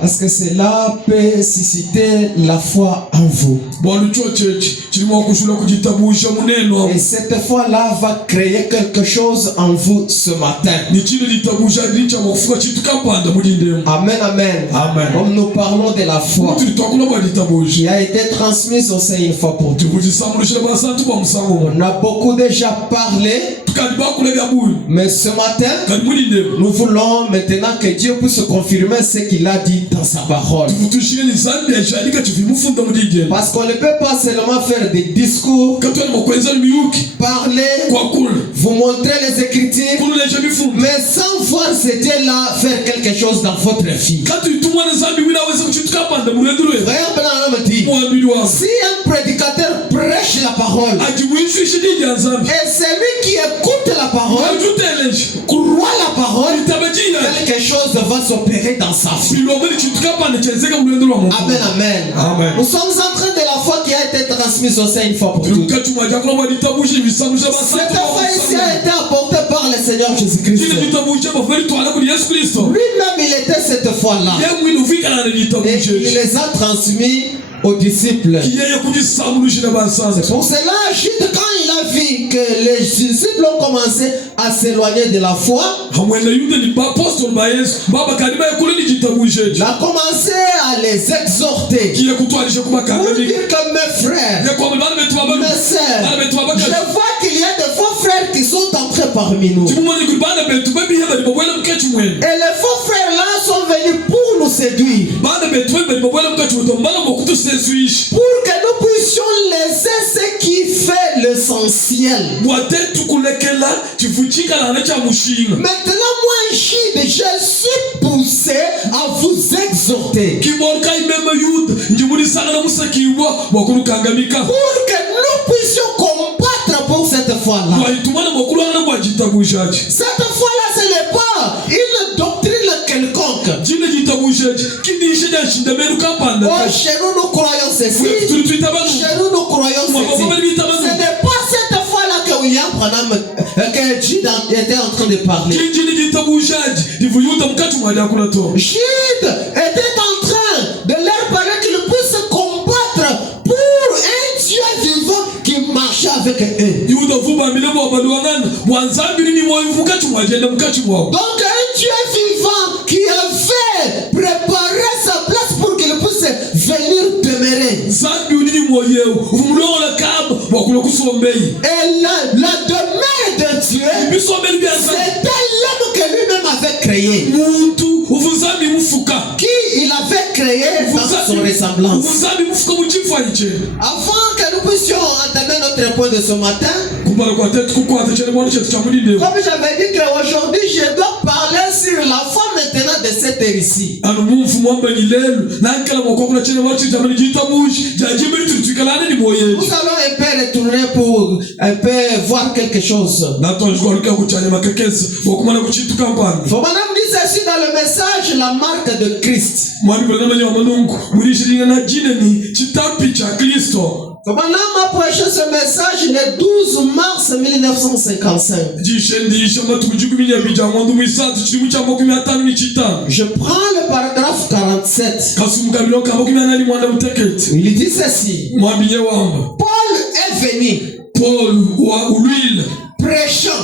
Parce que cela peut susciter la foi en vous. Et cette foi-là va créer quelque chose en vous ce matin. Amen, amen. Comme nous parlons de la foi qui a été transmise au sein une fois pour toutes. On a beaucoup déjà parlé. Mais ce matin, nous voulons maintenant que Dieu puisse confirmer ce qu'il a dit dans sa parole. Parce qu'on ne peut pas seulement faire des discours, parler, vous montrer les Écritures, mais sans voir ce Dieu-là faire quelque chose dans votre vie. Frère Branham dit, si un prédicateur prêche la parole, et celui qui écoute la parole, croit la parole, quelque chose va s'opérer dans sa vie. Amen, amen. Nous sommes en train de la foi qui a été transmise au sein une fois pour toutes. Cette foi ici a été apportée par le Seigneur Jésus-Christ. Lui-même il était cette foi-là. Et il les a transmis aux disciples. C'est pour cela, Jude, quand il a vu que les disciples ont commencé à s'éloigner de la foi, il a commencé à les exhorter pour dire que mes frères, mes sœurs, je vois qu'il y a de faux frères qui sont entrés parmi nous. Et les faux frères là sont venus pour nous séduire, pour que nous puissions laisser ce qui fait l'essentiel. Maintenant, moi, Jude, je suis poussé à vous exhorter pour que nous puissions combattre pour cette foi-là. Cette foi-là, ce n'est pas une doctrine quelconque. Oh, chez nous, nous croyons ceci. Chez nous, nous croyons ceci. Ce n'est pas cette foi-là que William Branham, que Jude était en train de parler. Jude était en train de leur parler qu'ils puissent combattre pour un Dieu vivant qui marchait avec eux. Donc un Dieu vivant qui avait préparé sa place pour qu'il puisse venir demeurer. Et la demeure de Dieu, c'était l'homme que lui-même avait créé. Qui il avait créé dans son ressemblance. Avant que nous puissions entamer notre point de ce matin, comme j'avais dit qu'aujourd'hui je dois parler sur la foi maintenant de cette hérésie. Nous allons un peu retourner pour un peu voir quelque chose. Madame dit ceci dans le message, la marque de Christ. Madame a prêché ce message le 12 mars 1955. Je prends le paragraphe 47. Il dit ceci. Paul est venu. Prêchant.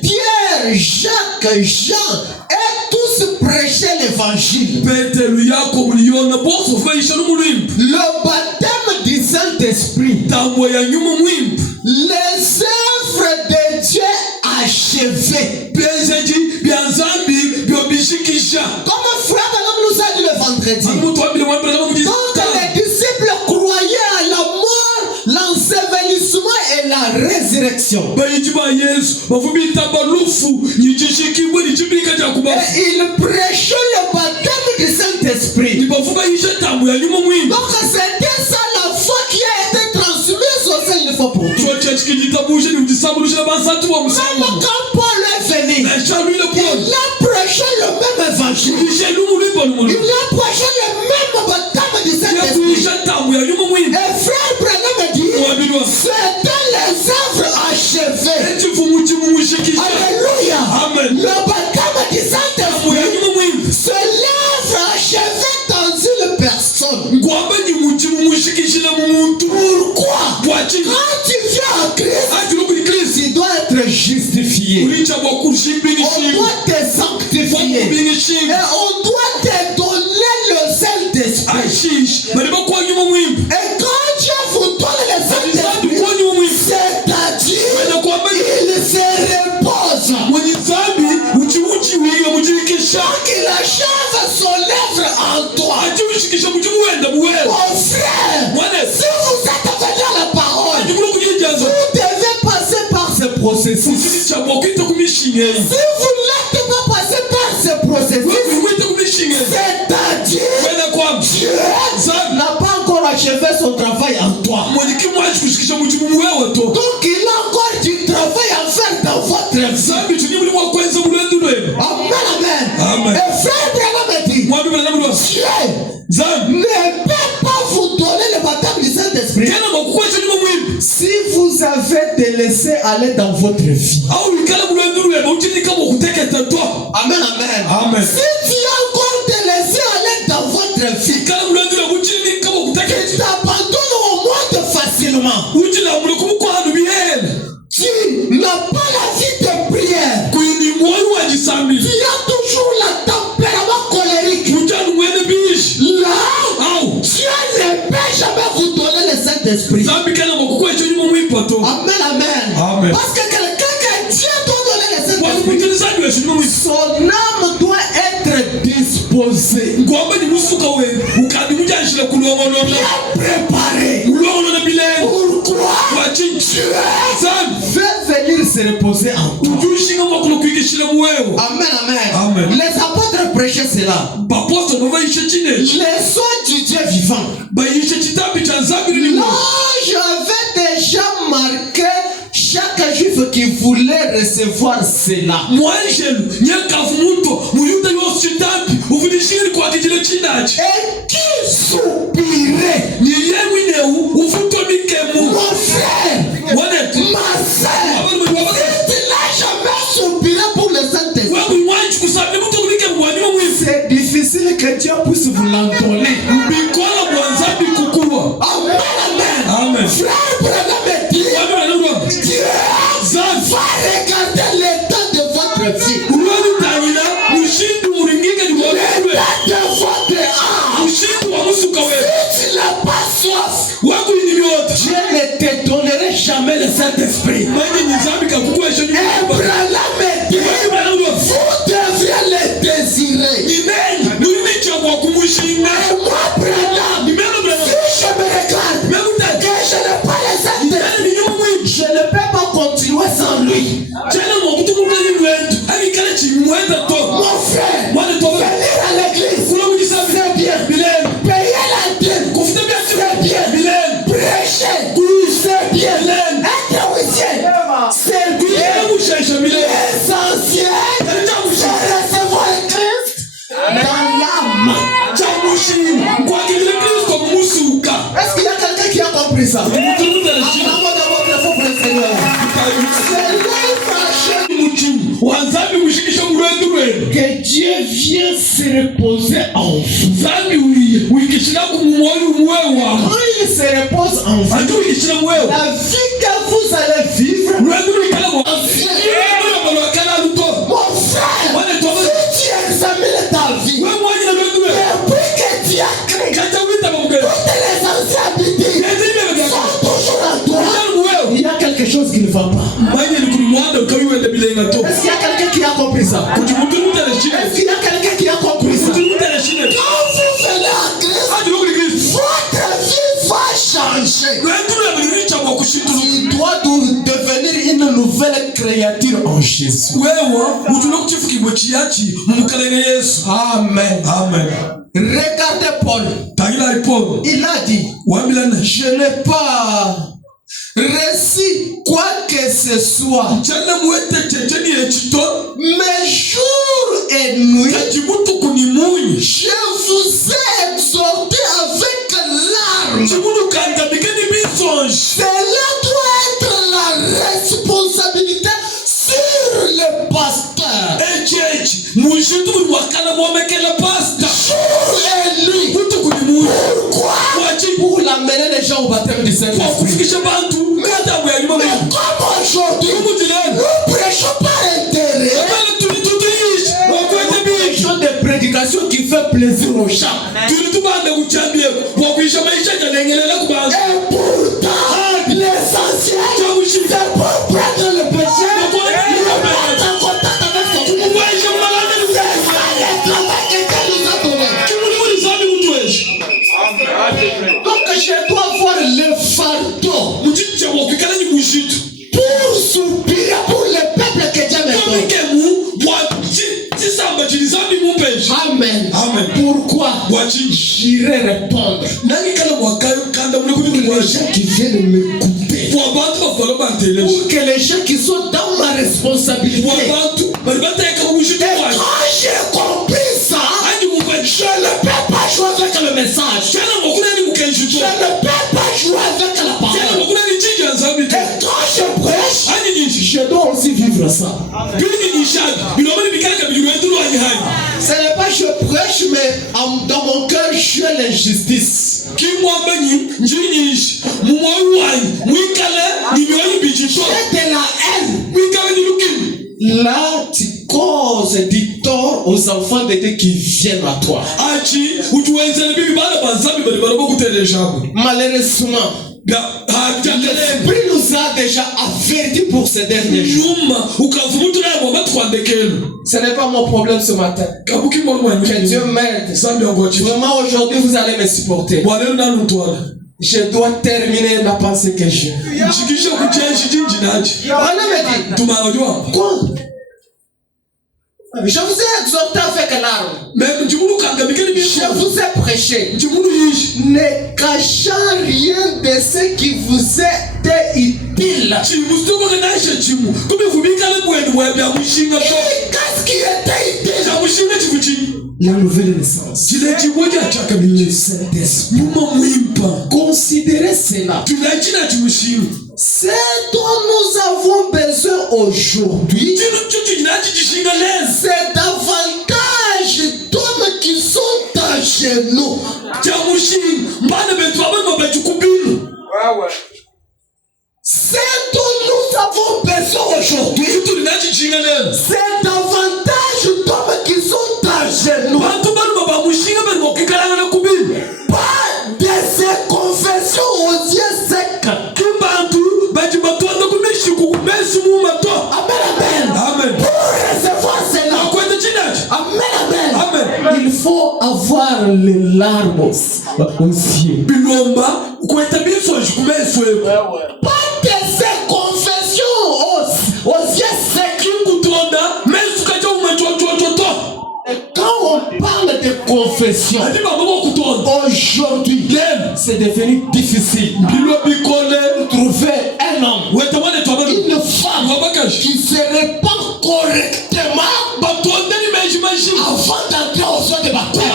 Pierre, Jacques, Jean et tous prêchaient l'évangile. Le baptême du Saint-Esprit. Les œuvres de Dieu achevées. Comme frère nous a dit le vendredi. Donc les disciples croyaient à la mort, l'ensevelissement et la résurrection. Et ils prêchaient le baptême du Saint-Esprit. Donc c'était ça la foi qui a été transmise au sein une fois pour toutes. Même quand Paul est venu, il a prêché le même évangile. Il a prêché le même baptême du Saint-Esprit. Et frère Branham dit, c'était les œuvres achevées. Alléluia. Le baptême du qu'il achève son œuvre en toi. Mon frère, si vous êtes venu à la parole, vous devez passer par ce processus. Si vous n'êtes pas passé par ce processus, c'est-à-dire Dieu n'a pas encore achevé son travail en toi. Donc il a encore du travail à faire dans votre vie. Amen. Et frère Branham dit, Dieu ne peut pas vous donner le baptême du Saint-Esprit si vous avez délaissé aller dans votre vie. Amen. Si tu as encore délaissé aller dans votre vie, tu t'abandonnes au monde facilement. Tu n'as pas la vie de prière. Tu as toujours le tempérament colérique. Là, Dieu ne peut jamais vous donner le Saint-Esprit. Amen. Parce que quelqu'un que Dieu doit donner le Saint-Esprit, son âme doit être disposée, bien préparée. Pourquoi Dieu veut venir se reposer en toi. Amen. Les apôtres prêchaient cela. Les soins du Dieu vivant. Là, j'avais déjà marqué chaque juif qui voulait recevoir cela. Et qui soupirait. Mon frère, ma soeur, si tu n'as jamais soupiré pour le Saint-Esprit, c'est difficile que Dieu puisse vous l'entendre. Amen. Frère Branham dit, Dieu va regarder l'état de votre vie, l'état de votre âme. Si tu n'as pas soif, Dieu ne te donnerait jamais le Saint-Esprit. Et Branham dit, vous devriez le désirer. Et moi, Branham, si je me regarde que je n'ai pas le Saint-Esprit, je ne peux pas continuer sans lui. Mon frère, venir à l'église, c'est bien. Payer la dîme, c'est bien. Prêcher, c'est bien. Être huissier, c'est bien. L'essentiel, c'est recevoir Christ dans l'âme. Est-ce qu'il y a quelqu'un qui a compris ça? Que Dieu vienne se reposer en vous. Quand il se repose en vous, la vie que vous allez vivre, mon frère, si tu examines ta vie, depuis que tu as créé, toutes les anciennes habitudes sont toujours à toi. Il y a quelque chose qui ne va pas. Est-ce qu'il y a quelqu'un qui a compris ça? Est-ce qu'il y a quelqu'un qui a compris ça? Quand vous venez à Christ, votre vie va changer. Tu dois devenir une nouvelle créature en Jésus. Amen. Regardez Paul. Il a dit, je n'ai pas reçu quoi que ce soit, mais jour et nuit, je vous ai exhorté avec larmes. Cela doit être la responsabilité sur le pasteur. Jour et nuit. Pourquoi? Pour l'amener les gens au baptême du Saint-Esprit. Mais comme aujourd'hui, nous ne prêchons pas intérêt. Nous prêchons des prédications qui font plaisir aux gens. Et pourtant, l'essentiel, c'est pour prendre le péché. Amen. Amen. Pourquoi? J'irai répondre. Les gens qui viennent m'écouter. Pour que les gens qui sont dans ma responsabilité. Et quand j'ai compris ça, je ne peux pas jouer avec le message. Je ne peux pas jouer avec la parole. Et quand je prêche, je dois aussi vivre ça. Ce n'est pas je prêche, mais dans mon cœur, je suis l'injustice. J'ai de la haine. Là, tu causes du tort aux enfants de Dieu qui viennent à toi. Malheureusement, l'Esprit nous a déjà avertis pour ces derniers jours. Ce n'est pas mon problème ce matin. Que Dieu m'aide. Vraiment, aujourd'hui, vous allez me supporter. Je dois terminer la pensée que j'ai. Quoi? Je vous ai exhorté avec larmes. Je vous ai prêché. Ne cachant rien de ce qui vous est utile. Qu'est-ce qui était utile? La nouvelle naissance. Considérez cela. Ce dont nous avons besoin aujourd'hui, c'est davantage d'hommes qui sont à genoux. Ce dont nous avons besoin aujourd'hui, c'est davantage d'hommes qui sont à genoux. Pas de ces confessions aux yeux secs. Amen. Pour recevoir cela. Amen. Il faut avoir les larmes aux yeux. Pas de ces confessions aux yeux secs. Et quand on parle de confession, aujourd'hui, c'est devenu difficile. Trouver un homme, une femme qui se répand correctement avant d'entrer aux eaux de baptême.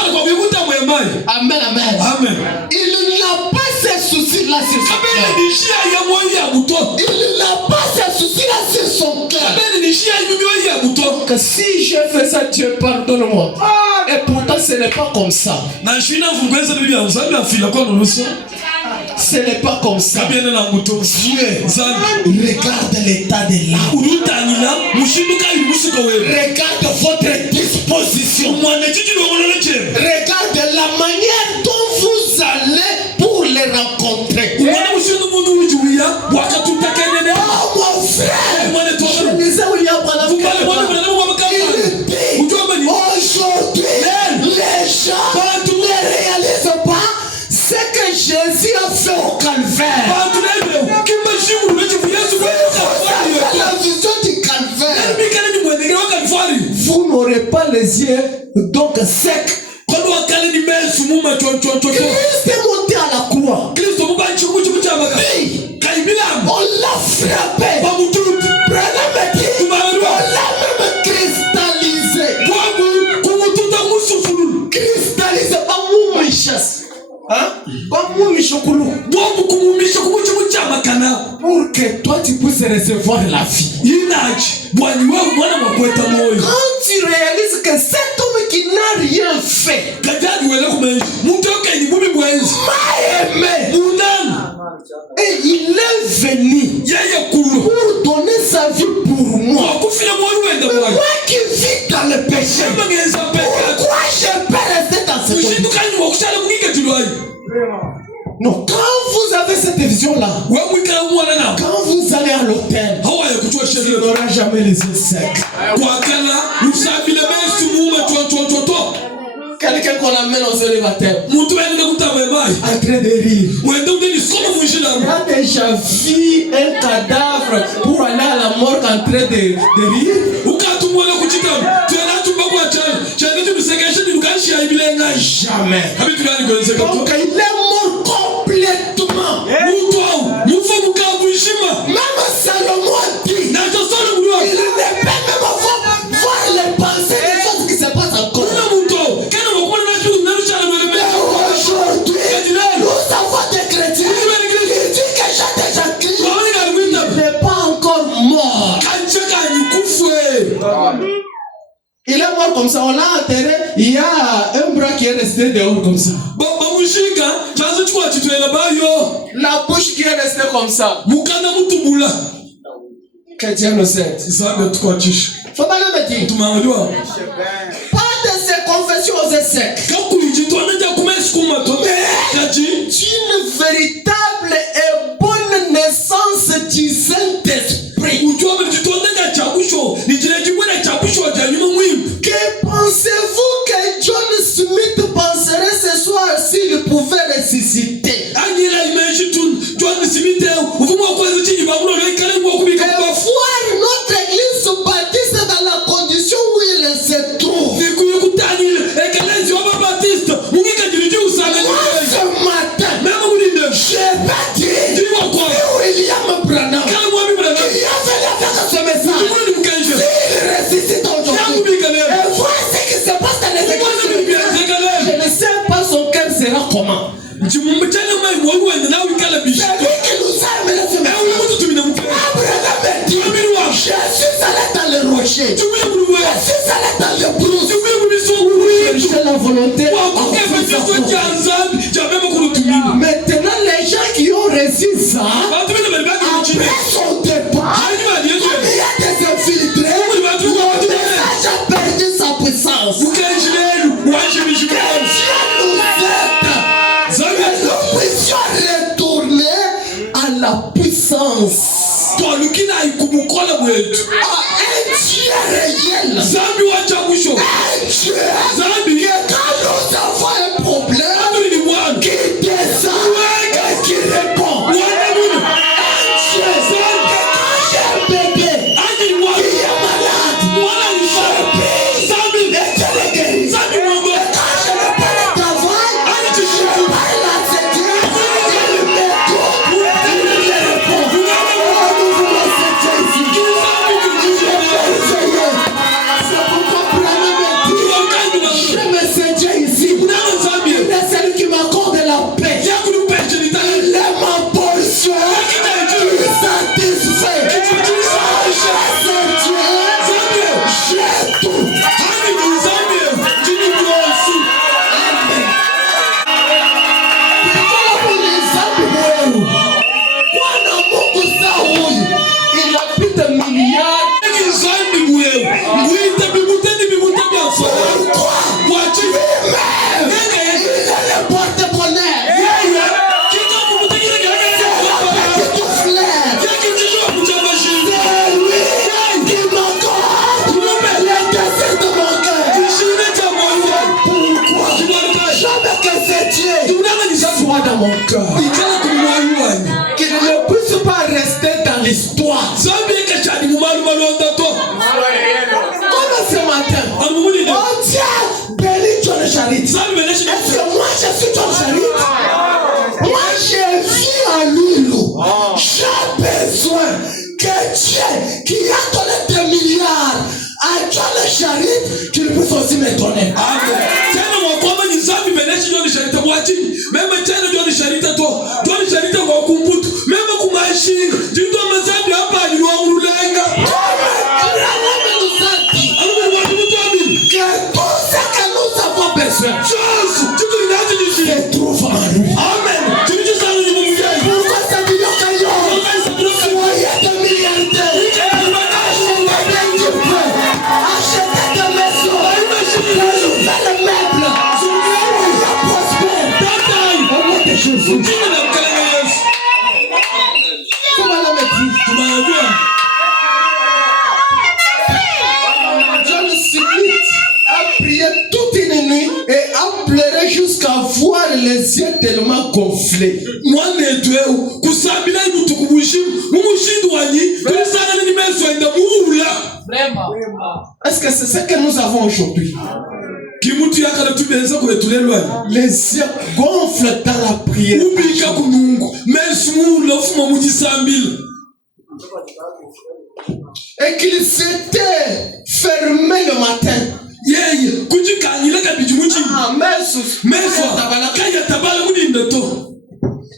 Amen. Il n'a pas ces soucis-là sur son cœur. Il n'a pas ces soucis-là sur son cœur. Que si je fais ça, Dieu pardonne-moi. Et pourtant, ce n'est pas comme ça. Ce n'est pas comme ça. Dieu regarde l'état de l'âme. Regarde votre disposition. Regarde la manière dont vous allez pour les rencontrer. Oh mon frère, je disais William Branham, aujourd'hui, les gens ne réalisent pas ce que Jésus a fait au calvaire. La vision du calvaire. Vous n'aurez pas les yeux donc secs. Christ est monté à la croix. On l'a frappé. On l'a même cristallisé. Cristallisé. Pour que toi tu puisses recevoir la vie. Quand tu réalises que cet homme qui n'a rien fait m'a aimé, et il est venu pour donner sa vie pour moi. Mais moi qui vis dans le péché, pourquoi je peux rester dans ce péché? Non, quand vous avez cette vision-là, quand vous allez à l'hôtel, tu n'auras jamais les yeux secs. Quelqu'un qu'on amène au célibataire, en train de rire. Il a déjà vu un cadavre pour aller à la mort en train de rire. jamais. Donc il est mort complètement. Même Salomon dit, il ne peut même voir les pensées des choses qui se passent encore. Mais aujourd'hui, nous avons des chrétiens. Il dit que j'ai déjà crié. Il n'est pas encore mort. Il est mort comme ça, on l'a enterré. Il y a un bras qui est resté dehors comme ça. La bouche qui est restée comme ça. Que Dieu nous aide. Faut pas le mettre. Pas de ces confessions aux échecs. Une véritable et bonne naissance du Saint-Esprit. Que pensez-vous que John Smith penserait ce soir s'il pouvait ressusciter? Voir notre église se bâtisse dans la condition où il se trouve. Moi, ce matin, je vais dire William Branham qui a fait avec ce message. S'il ressuscite aujourd'hui, et voir ce qui se passe dans les églises, je ne sais pas son cœur sera comment. C'est lui qui nous a amené ce message. Abraham dit, je suis allé dans le rocher, je suis allé dans le brousse, c'est la volonté. Maintenant, les gens qui ont reçu ça, après son départ, il y a des infiltrés, le message a perdu sa puissance. Que Dieu nous aide, que nous puissions retourner à la puissance. Un Dieu réel. Un Dieu quand nous avons un problème qui descend et qui répond. Un Dieu que quand j'ai un bébé qui est malade, je prie et je le guéris. Et quand je n'ai pas le travail, je parle à ce Dieu, il m'écoute, il me répond. Nous voulons ce Dieu ici. C'est pourquoi Branham dit, j'aime ce Dieu ici. Il est celui qui m'accorde la paix. Il est ma portion. Il satisfait. J'ai ce Dieu. J'ai tout. Il habite un milliard. Pourquoi? Lui-même, il est le porte-bonheur. Petit frère. C'est lui qui m'accorde le désir de mon cœur. Pourquoi? Jamais que ce Dieu soit dans mon cœur. Qu'il ne puisse pas rester dans l'histoire. Comme ce matin, oh Dieu, bénis John Charit. Est-ce que moi je suis John Charit? Moi je vis à Lulu. J'ai besoin que Dieu qui a donné des milliards à John Charit, qu'il puisse aussi me donner. Que tout ce que nous avons besoin se trouve en lui. Amen. Pourquoi ça dit le caillot? Soyez des milliardaires. Achetez des pains. Achetez des maisons. Rénovez les meubles. Soyez prospères. Au nom de Jésus. Comment la mettre? John Smith a prié toute une nuit et a pleuré jusqu'à voir les yeux tellement gonflés. Est-ce que c'est ce que nous avons aujourd'hui? Les yeux gonflent dans la prière. Et qu'ils étaient fermés le matin.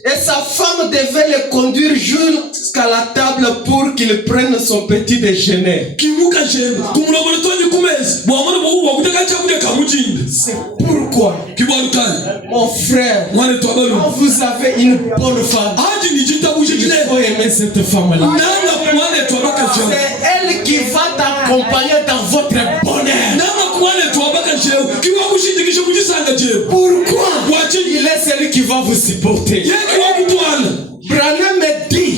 Et sa femme devait le conduire jusqu'à la table pour qu'il prenne son petit déjeuner. C'est pourquoi, mon frère, quand vous avez une bonne femme, il faut aimer cette femme-là. C'est elle qui va t'accompagner dans votre bonheur. Pourquoi? Il est celui qui va vous supporter. Branham me dit,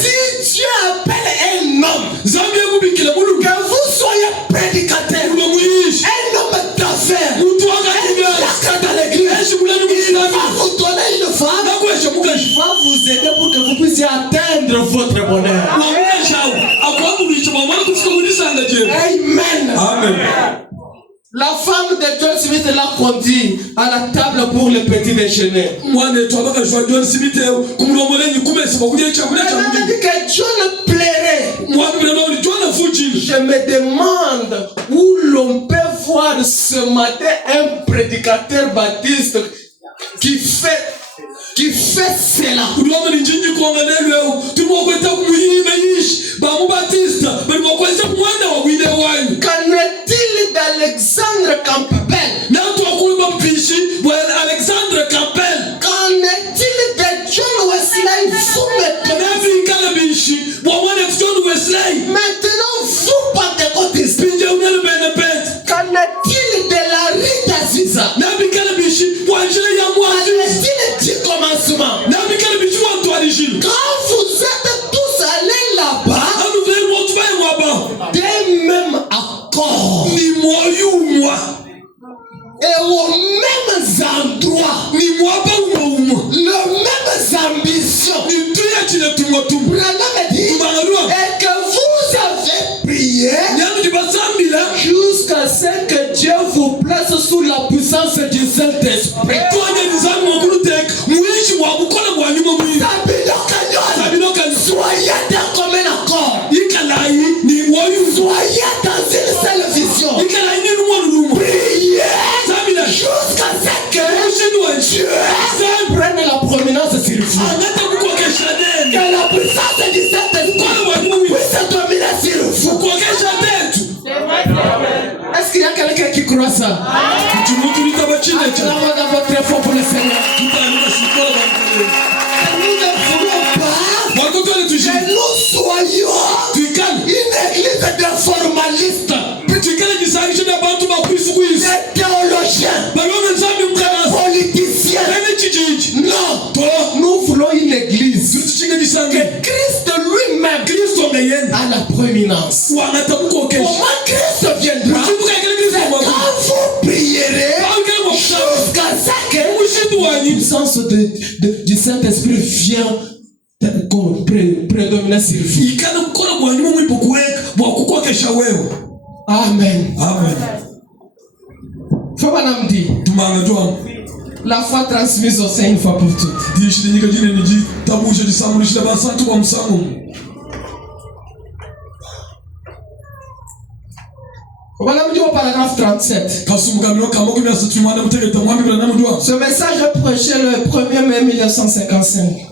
si Dieu appelle un homme, que vous soyez prédicateur, un homme d'affaires, un dans l'église, il va vous donner une femme, il va vous aider pour que vous puissiez atteindre votre bonheur. Amen. Amen. La femme de John Smith l'a conduit à la table pour le petit déjeuner. Elle m'a dit que John plairait. Je me demande où l'on peut voir ce matin un prédicateur baptiste qui fait cela. Qu'en est-il d'Alexandre Campbell? Qu'en est-il de John Wesley? Maintenant, vous pentecôtistes. Qu'en est-il de la Rita Ziza? Qu'en est-il du commencement? Quand vous êtes tous allés là-bas, des mêmes accords et aux mêmes endroits, les mêmes ambitions, et que vous avez prié jusqu'à ce que Dieu vous place sous la puissance du Saint-Esprit. Soyez dans comme un accord. Soyez dans une seule vision. Priez jusqu'à ce que Dieu prenne la prominence sur vous. Que la puissance du Saint-Esprit puisse dominer sur vous. Est-ce qu'il y a quelqu'un qui croit ça? Acclamons dans votre effort pour le Seigneur. Nous ne voulons pas que nous soyons une église de formalistes, de théologiens, de politiciens. Non, nous voulons une église que Christ lui-même a la prééminence. Comment Christ viendra? C'est quand vous prierez jusqu'à ce que la puissance du Saint-Esprit vient prédominer sur vous. Amen. Amen. Fabana me dit, la foi transmise au Seigneur une fois pour toutes. Voilà, me dit au paragraphe 37. Ce message est prêché le 1er mai 1955.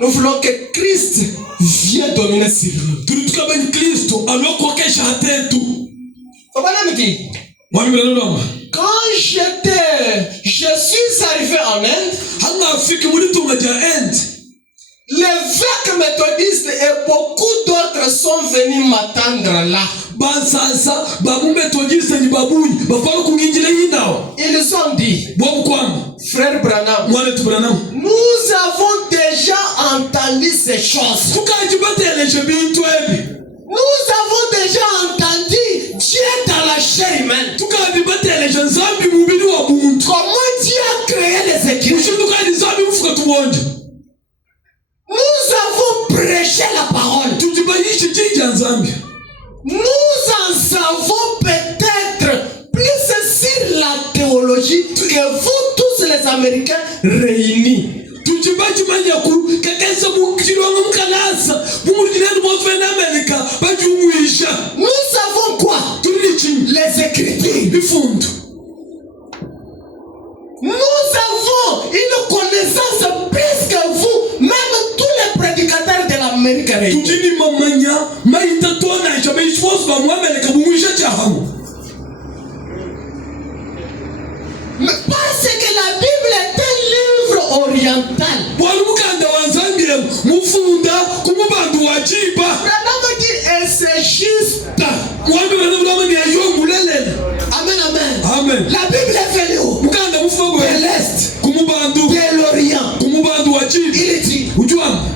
Nous voulons que Christ vienne dominer sur nous. Voilà, me dit. Quand je suis arrivé en Inde, l'évêque méthodiste et beaucoup d'autres sont venus m'attendre là. Ils ont dit, frère Branham, nous avons déjà entendu ces choses. Nous avons déjà entendu Dieu dans la chair humaine. Comment Dieu a créé les écritures. Nous avons prêché la parole. Nous en savons peut-être plus sur la théologie que vous tous les Américains réunis. Nous savons quoi? Les Écritures. Nous avons une connaissance plus que vous, même tous les prédicateurs de l'Amérique réunis. Mais parce que la Bible est un livre oriental. Et c'est juste. Amen, amen. Amen. La Bible est venue de l'Est, de l'Orient.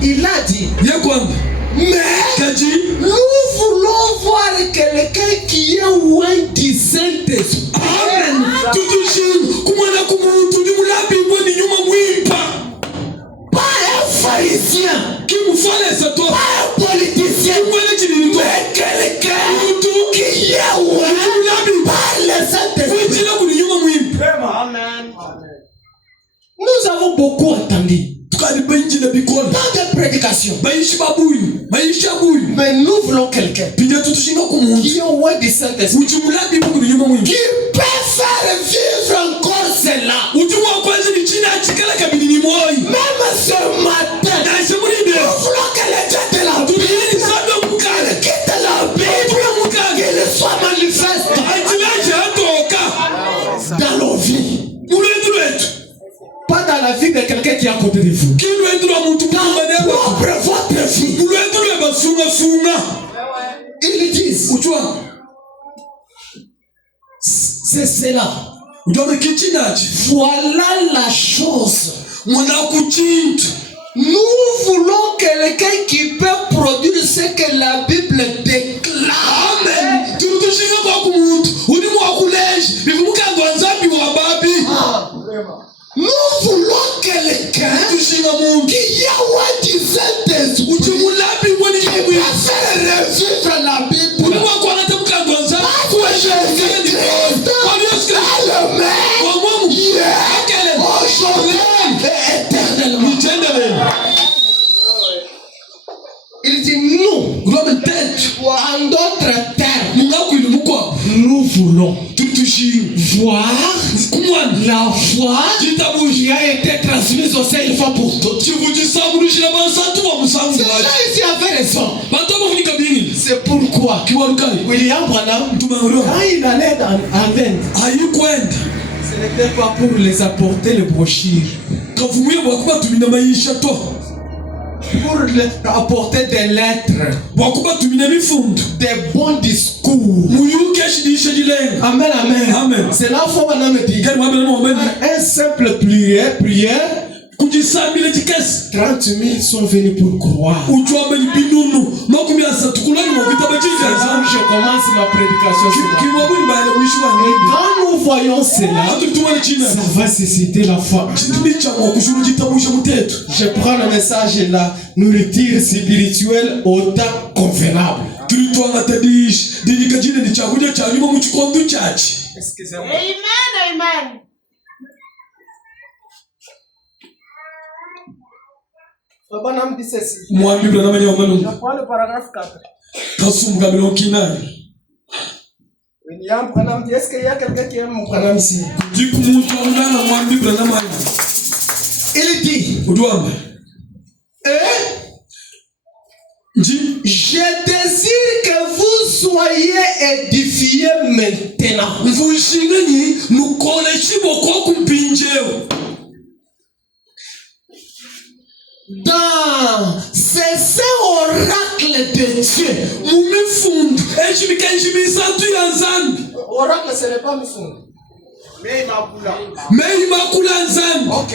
Il a dit, mais nous voulons voir quelqu'un qui est loin du Saint-Esprit. Amen. Pas un pharisien, pas un politicien, mais quelqu'un qui est loin par le Saint-Esprit. Nous avons beaucoup entendu dans des prédications. Mais nous voulons quelqu'un qui est loin du Saint-Esprit, qui peut faire vivre encore cela. Même ce matin, nous voulons que les gens de la Bible quittent la Bible, qu'il soit manifeste dans nos vies. Pas dans la vie de quelqu'un qui est à côté de vous. Dans votre vie. Ils disent, c'est cela. Voilà la chose. Nous voulons quelqu'un qui peut produire ce que la Bible déclare. Amen. Nous voulons quelqu'un qui est loin du Saint-Esprit, qui va faire revivre la Bible. Parce que Jésus-Christ est le même hier, aujourd'hui et éternellement. Il dit nous, en d'autres termes, nous voulons voir la foi qui a été transmise au sein une fois pour toutes. Celui-ci avait raison. C'est pourquoi William Branham, quand il allait en Inde, ce n'était pas pour les apporter les brochures, pour apporter des lettres, des bons discours. Amen, amen. C'est là où on me dit un simple prière. 30 000 sont venus pour croire. Je commence ma prédication et quand nous voyons cela, ça va susciter la foi. Je prends le message et la nourriture spirituelle au temps convenable. Excusez-moi. Amen. Branham dit ceci. Je prends le paragraphe 4. William Branham dit, est-ce qu'il y a quelqu'un qui aime Branham ici? Il dit, je désire que vous soyez édifiés maintenant. Dans ces oracles de Dieu. Oracle, ce n'est pas Mifund. Mais il m'a ok.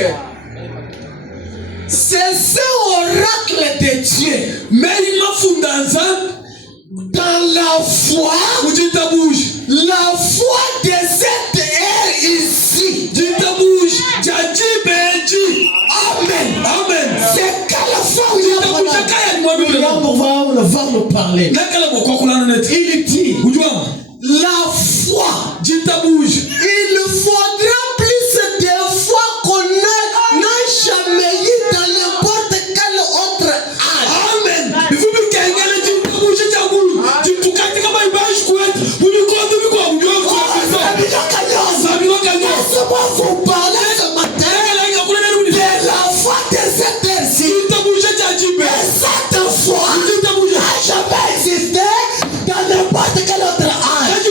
Ces oracles de Dieu. Mais il m'a fondé dans la foi. La foi de cette ère ici. Amen. C'est quelle foi? On va nous parler. Il dit, la foi, il faudra plus de foi qu'on n'a jamais eu dans n'importe quel autre âge. Amen. Laissez-moi vous parler ce matin de la foi de cette heure-ci. Et cette foi n'a jamais existé dans n'importe quel autre âge.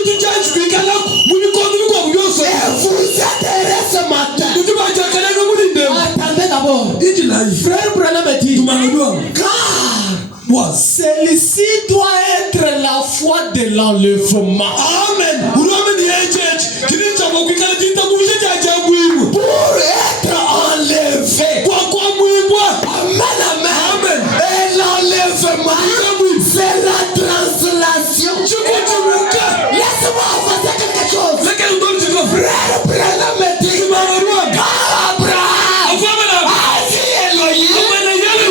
Et vous aiderez ce matin. Attendez d'abord. Frère Branham dit, car celle-ci doit être la foi de l'enlèvement. Amen. Pour être enlevé. Amen, amen. Et l'enlèvement, c'est la translation. Laisse-moi faire quelque chose. Frère Branham dit, car Abraham a vu Elohim,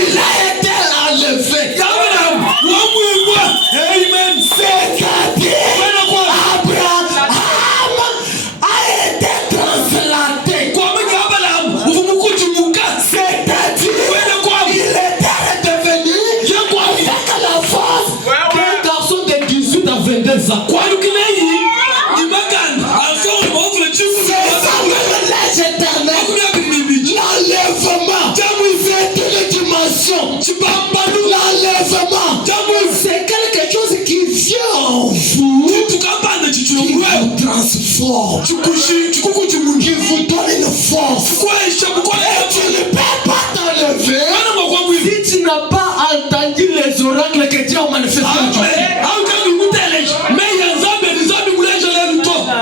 il a été enlevé. Amen. C'est-à-dire, Abraham a été translaté. C'est-à-dire, il était redevenu avec la force d'un garçon de 18 à 22 ans. C'est ça même l'âge éternel. L'enlèvement, c'est une dimension. L'enlèvement, c'est quelque chose qui vient en vous, qui vous transforme, qui vous donne une force. Et tu ne peux pas t'enlever si tu n'as pas entendu les oracles que Dieu a manifestés.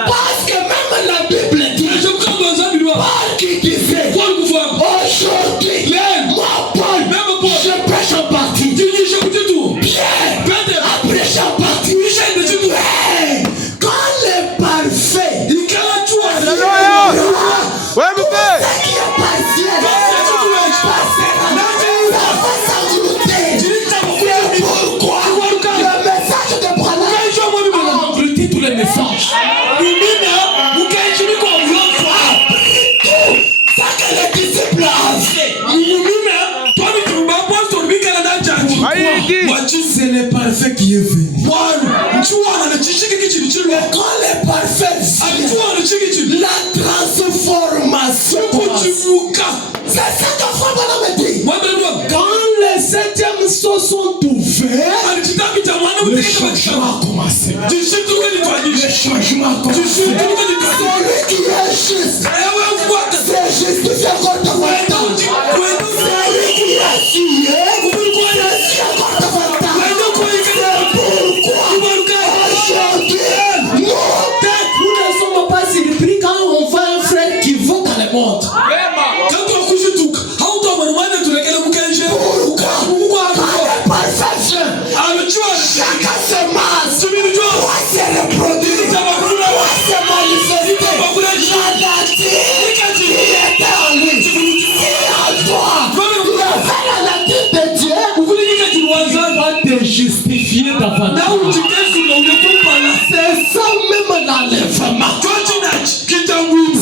Parce que même la Bible dit, Paul qui disait, aujourd'hui, moi Paul, je prêche en partie. Pierre a prêché en partie. Quand le parfait, ce qui est partiel, c'est pourquoi le message de Branham a englouti tous les messages. Ça que les disciples ont fait. C'est le parfait qui est venu. Mais quand le parfait vient, la transformation c'est ça que Frère Branham dit. Quand les septièmes sceaux sont ouverts, le changement a commencé. Le changement a commencé. Celui qui est juste, c'est justifié encore davantage. Celui qui est scié, c'est scié encore davantage. Aujourd'hui, nous ne sommes pas surpris quand on voit un frère qui va dans le monde. Chacun se masse, doit se reproduire, doit se manifester. La nature qui était en lui, qui est en toi, la nature de Dieu, va te justifier davantage. C'est ça même l'enlèvement.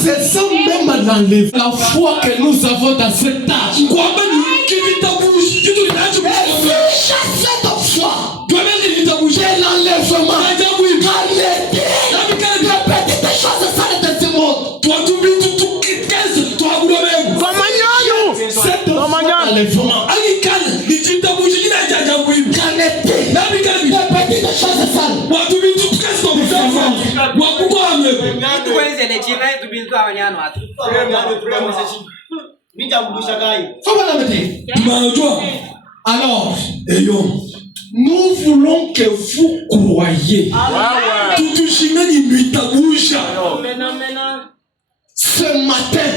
C'est ça même l'enlèvement. La foi que nous avons dans cet âge. Chaque foi de l'enlèvement, répétez des choses sales de ce monde. C'est l'enlèvement. Répétez des choses sales. Alors, nous voulons que vous croyiez. Ce matin,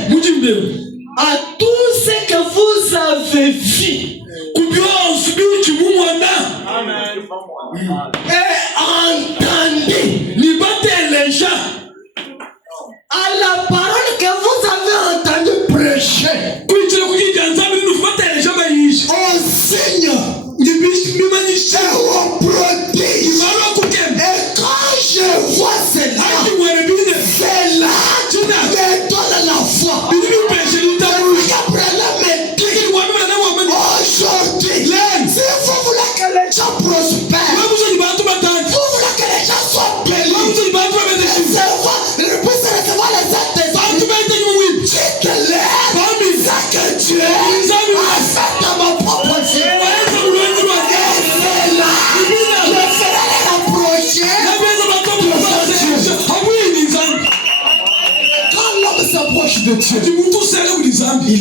à tout ce que vous avez vu et entendu, les gens, à la parole que vous avez entendu prêcher, au signe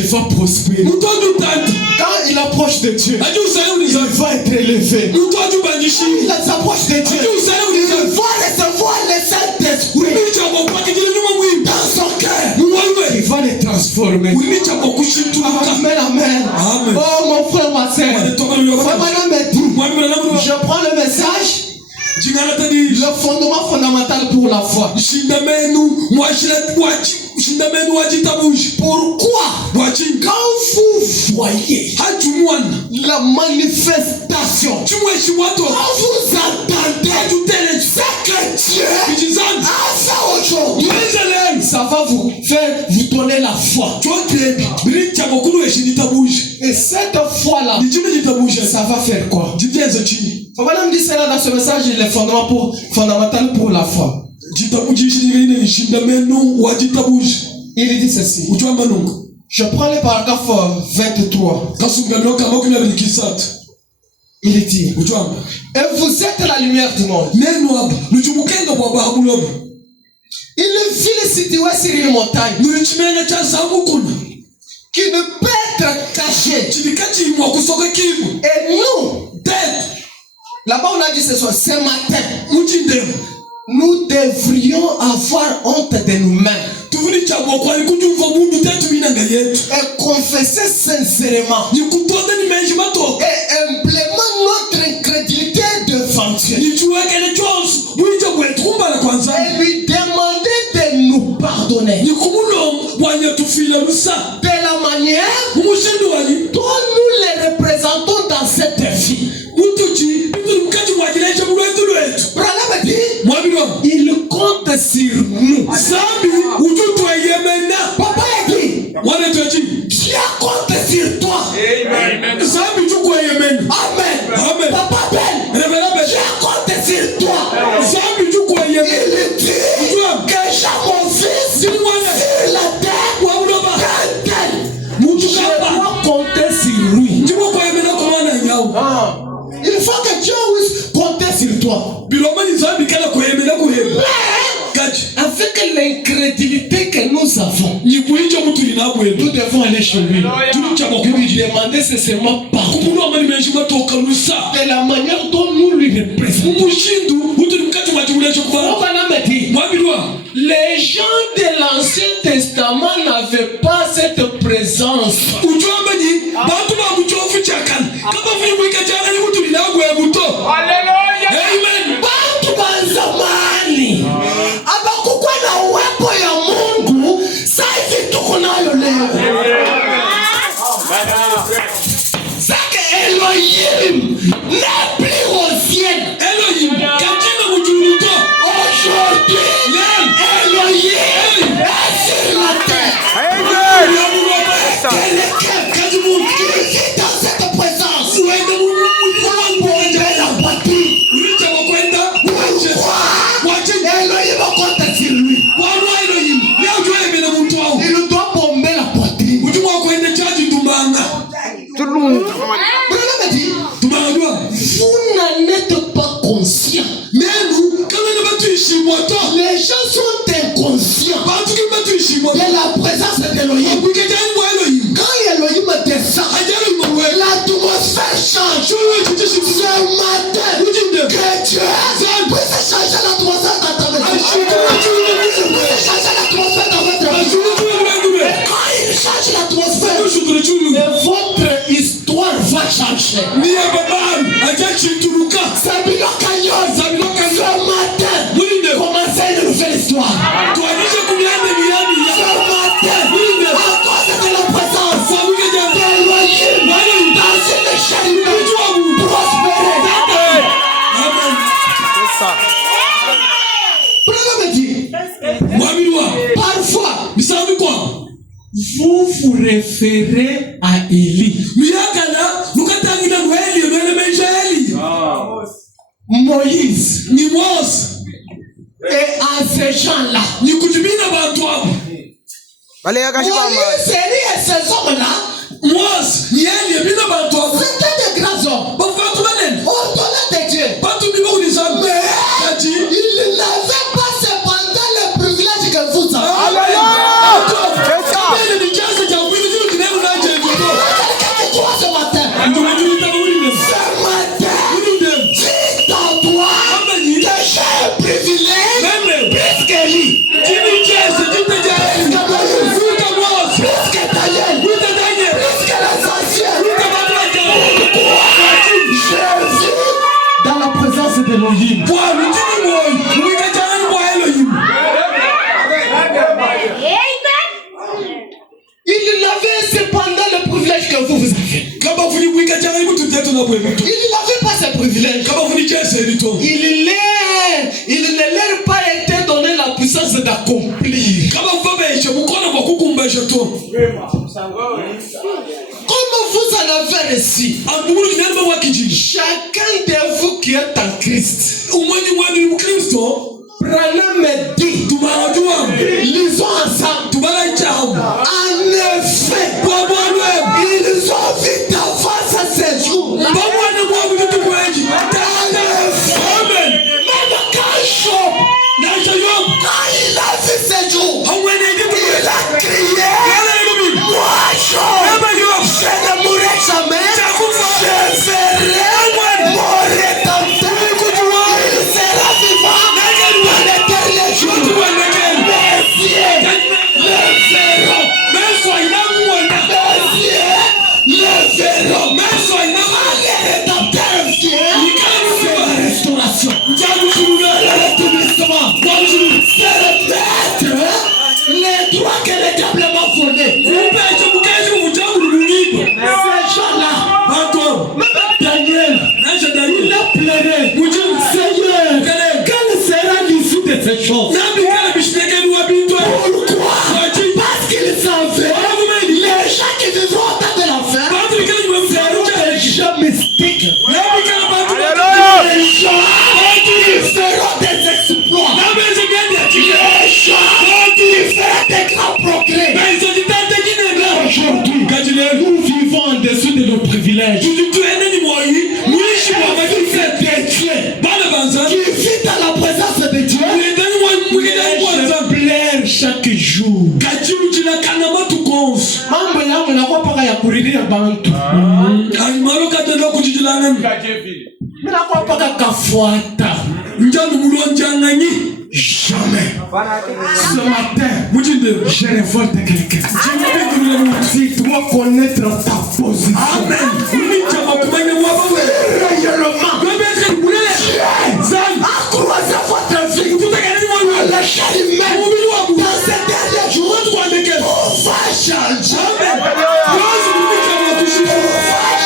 va prospérer. Quand il approche de Dieu, il va être élevé. Il s'approche de Dieu, il va recevoir le Saint-Esprit dans son cœur. Il va les transformer. Amen, amen. Oh mon frère, ma soeur, je prends le message. Le fondement fondamental pour la foi. Pourquoi? Quand vous voyez la manifestation, quand vous entendez ce que Dieu a fait aujourd'hui, ça va vous faire vous donner la foi. Et cette foi-là, ça va faire quoi? Papa me dit cela dans ce message, le fondement fondamental pour la foi. Il dit ceci. Je prends le paragraphe 23. Il dit, et vous êtes la lumière du monde. Une ville située sur une montagne qui ne peut être cachée. Et nous, là-bas on a dit ce soir, ce matin, nous devrions avoir honte de nous-mêmes et confesser sincèrement et implémenter notre incrédulité devant Dieu et lui demander de nous pardonner de la manière dont nous les représentons dans cette vie. Il compte sur nous. Papa a dit, Dieu compte sur toi. Amen. Amen. Papa Ben, Dieu compte sur toi. Il dit que j'ai mon fils sur la terre. Je dois compter sur lui. Il faut que Dieu puisse compter sur toi. Avec l'incrédulité que nous avons, nous devons aller chez lui. Lui demander sincèrement pardon de la manière dont nous lui représentons. Les gens de l'Ancien Testament n'avaient pas cette présence. Amen. Bantu banzamani abakuwa na uwepo ya Mungu sasa tuko nayo leo. Sake Elohim n'est plus au ciel. Elohim katika mjulito. Aujourd'hui Elohim est sur la terre. Amen. Dans cette présence, il doit bomber la poitrine. Vous n'en êtes pas conscient. Les gens sont inconscients de la présence d'Elohim. Quand Elohim descend, l'atmosphère change. Ce matin, que Dieu puisse changer l'atmosphère dans ta maison. Changer l'atmosphère dans votre maison. Quand il change l'atmosphère, votre histoire va changer. Sabino Canyon, ce matin, commencez une nouvelle histoire. Ce matin, à cause de la présence d'Elohim, dans une échelle prospérer. Parfois, vous vous référez à Élie. Moïse et à ces gens-là. Moïse, Élie et ces hommes-là, c'était des grands hommes. Au-delà de Dieu. Mais ils n'avaient pas cependant le privilège que vous avez. Il avait cependant le privilège que vous avez. Il n'avait pas ce privilège. Il ne leur pas été donné la puissance d'accomplir. Comment vous en avez reçu? Chacun de vous qui est en Christ. Prenez mes dits. Lisons ensemble. En effet, ils ont vu d'avance à ces jours. En effet, même quand Job, quand il a vu ces jours, il a crié, moi Job, je ne mourrai jamais, je verrai mon rédempteur, il sera vivant dans l'éternel jour. Mes yeux le verront, le verront, le rédempteur vient, c'est la restauration, le rétablissement, c'est le maître, les droits que le diable m'a volés. Ces gens-là, même Daniel, il a pleuré. Seigneur, quelle sera l'issue de ces choses? Pourquoi? Parce qu'ils savaient les gens qui vivront au temps de l'enfer seront des gens mystiques. Les gens qui feront des exploits. Les gens qui feront des grands progrès. Aujourd'hui, nous vivons en dessous de nos privilèges. Qui vit dans la présence de Dieu. Plaire chaque jour. Mambo yangu nakuwa paka ya kuridia bantu. Minakuwa paka kafuata. Jamais. Ce matin, je révolte quelqu'un. Si tu dois connaître ta position. Amen. A croisé votre vie. À la chair humaine. Dans ces derniers jours, on va changer. On va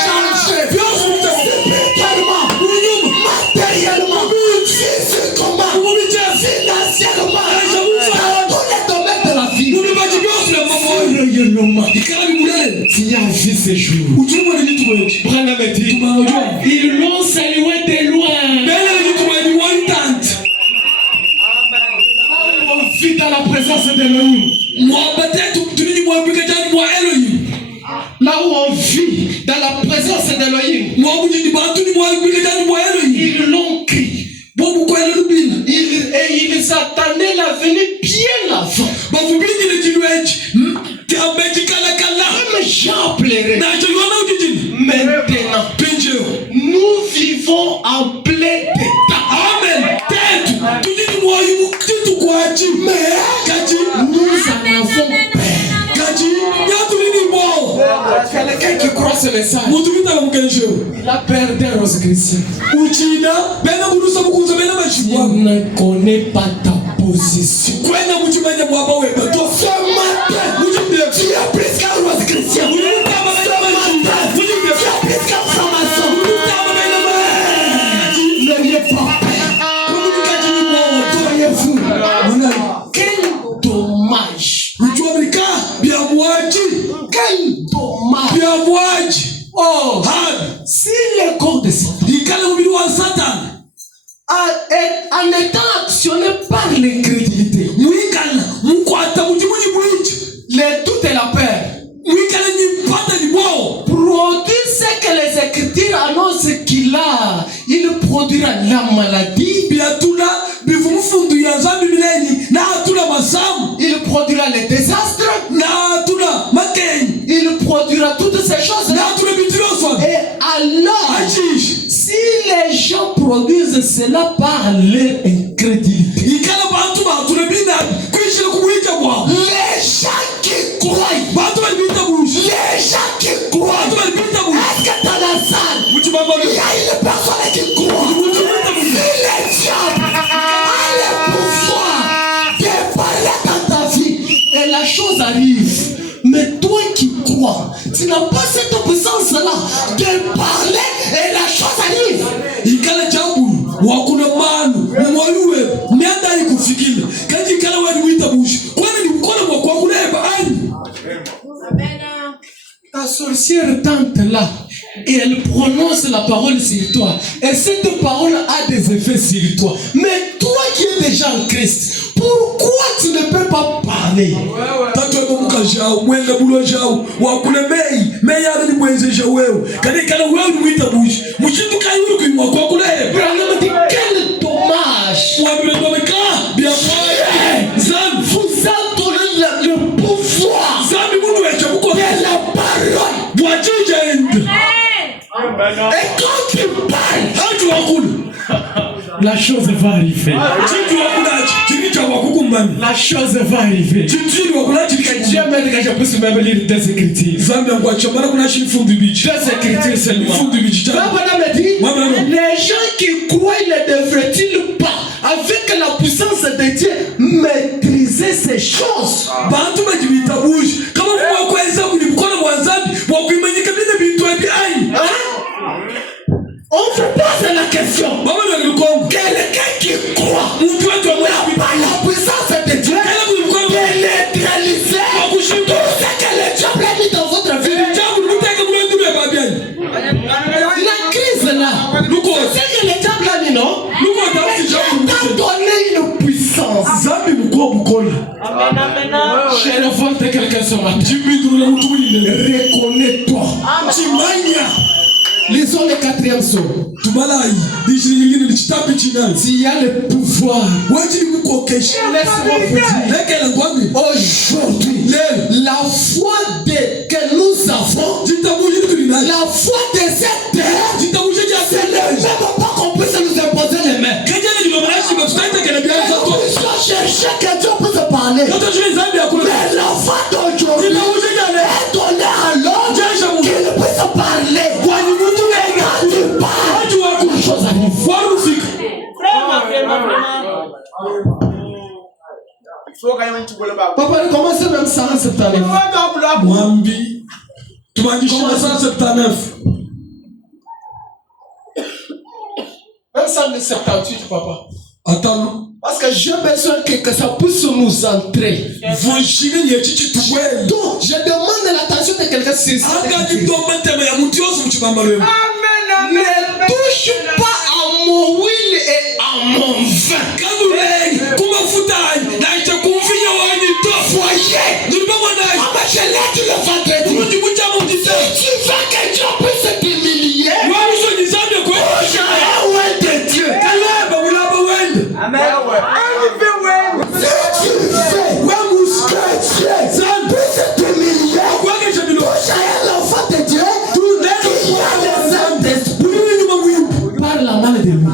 changer. Spirituellement, matériellement, physiquement, financièrement, dans tous les domaines de la vie. Tu as vu ces jours. Ils l'ont salué de loin. On vit dans la présence d'Elohim. Là où on vit dans la présence d'Elohim, ils l'ont crié. Et ils attendaient la venue bien avant. Même Jean pleurait. Maintenant, nous vivons en plein état. Amen. Mais nous en avons peur. Quelqu'un qui croit ce message, il a peur des roses chrétiens. Il ne connaît pas ta position. Ce matin, tu as plus qu'un rose chrétien. Ce matin, tu as plus qu'un franc-maçon. N'ayez pas peur. Voyez-vous, quel dommage. Quel dommage. Oh, si le corps de Satan en étant actionné par l'incrédulité, le doute et la peur, produit ce que les Écritures annoncent qu'il a. Il produira la maladie. Il produira les désastres. Il produira toutes ces choses. Et alors, si les gens produisent cela par leur incrédulité, les gens qui croient, est-ce que dans la salle, il y a une personne qui croit? Si les gens foi. Tu n'as pas cette puissance-là de parler et la chose arrive. Ikala jambu wakuna manu mwaluwe mianda ikufikile kaji kala wali mwita bushi kwani ni mkono kwa kuleba ani. Ta sorcière tante là et elle prononce la parole sur toi et cette parole a des effets sur toi, mais toi qui es déjà en Christ, pourquoi tu ne peux pas parler? Tatwe bomuka jao mwenda bulo jao wakule mei ari ni mwenze jao wewe kani kala wewe ni mwita bushi mshitu kayuru kwa kuleba. Quel dommage! Bien Zam, vous avez le pouvoir de la parole. Et quand tu parles, la chose va arriver. La chose va arriver. Dieu m'aide que je puisse même lire des écritures. Des écritures seulement. Madame dit, les gens qui croient ne devraient-ils pas, avec la puissance de Dieu, maîtriser ces choses? On se pose la question. Quelqu'un qui croit n'a pas la puissance de Dieu de neutraliser tout ce que le diable a mis dans votre vie. La crise là, c'est que le diable a mis, non? Mais Dieu t'a donné une puissance. Je révolte quelqu'un ce matin. Reconnais-toi. Lisons le 4e psaume. S'il y a le pouvoir, laisse-moi vous dire, aujourd'hui, la foi que nous avons, la foi de cette terre, c'est le même pas qu'on puisse nous imposer les mains. Nous puissions chercher que Dieu puisse parler. Mais la foi d'aujourd'hui est donnée à l'homme qu'il puisse parler. Papa, comment c'est même 179? Mwambi. Tumandishima 179. Même 178, papa. Attends. Parce que j'ai besoin que ça puisse nous entrer. Donc, je demande l'attention de quelqu'un sur ça. Ne touche pas à mon huile et à mon vin. Voyez, je l'ai dit le vendredi. Si tu veux que Dieu puisse t'humilier, où est Dieu? Amen. Si tu veux que Dieu puisse t'humilier, touche à l'enfant de Dieu qui a les âmes d'esprit par la main de lui.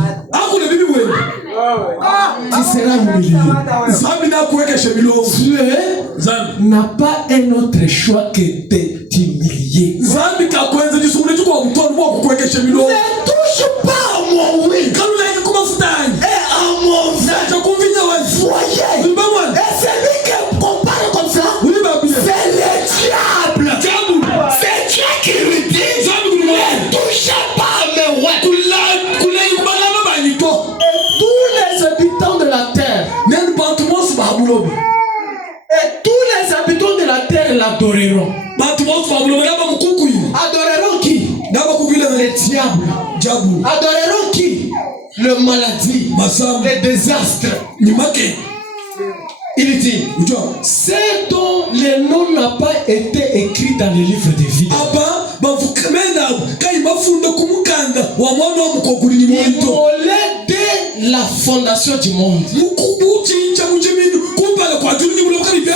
Tu seras humilié. Dieu n'a pas un autre choix que de t'humilier. Ne touche pas à mon huile et à mon vin. Voyez, et celui qui compare comme ça, c'est le diable. C'est Dieu qui lui dit, ne touche pas à mes ouets. Et tous les habitants de la terre, et tous les habitants de la terre l'adoreront. Adoreront qui? Le diable. Adoreront qui? Le maladie, le désastre. Il dit, c'est dont le nom n'a pas été écrit dans le livre de vie. Dès la fondation du monde.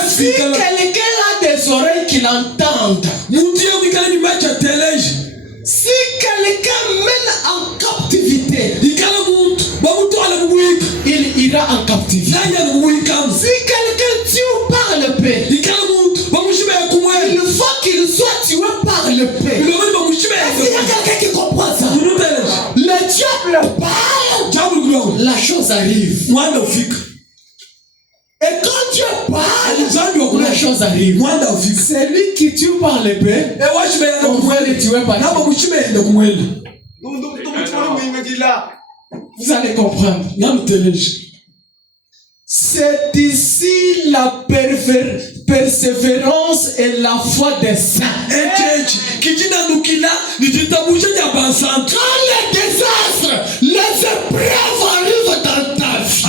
Si quelqu'un a des oreilles qui l'entendent, si quelqu'un mène en captivité, il ira en captivité. Si quelqu'un tue par le paix, il faut qu'il soit tué par le paix. Est-ce qu'il y a quelqu'un qui comprend ça? Le diable parle, la chose arrive. Et quand Dieu parle, la chose arrive. C'est lui qui tue par l'épée. On va le tuer par l'épée. Vous allez comprendre. C'est ici la persévérance et la foi des saints. Quand les désastres, les épreuves arrivent dans ta vie,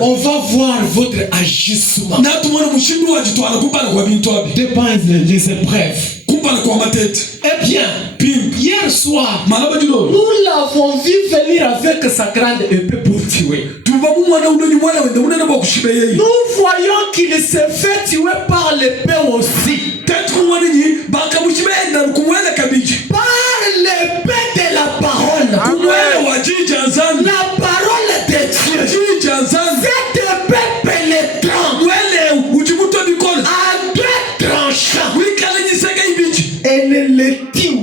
on va voir votre agissement devant les épreuves. Eh bien, hier soir, nous l'avons vu venir avec sa grande épée pour tuer. Nous voyons qu'il s'est fait tuer par l'épée aussi. Par l'épée de la parole. La parole de Dieu. Cette épée pénétrante à deux tranchants. Elle le tue.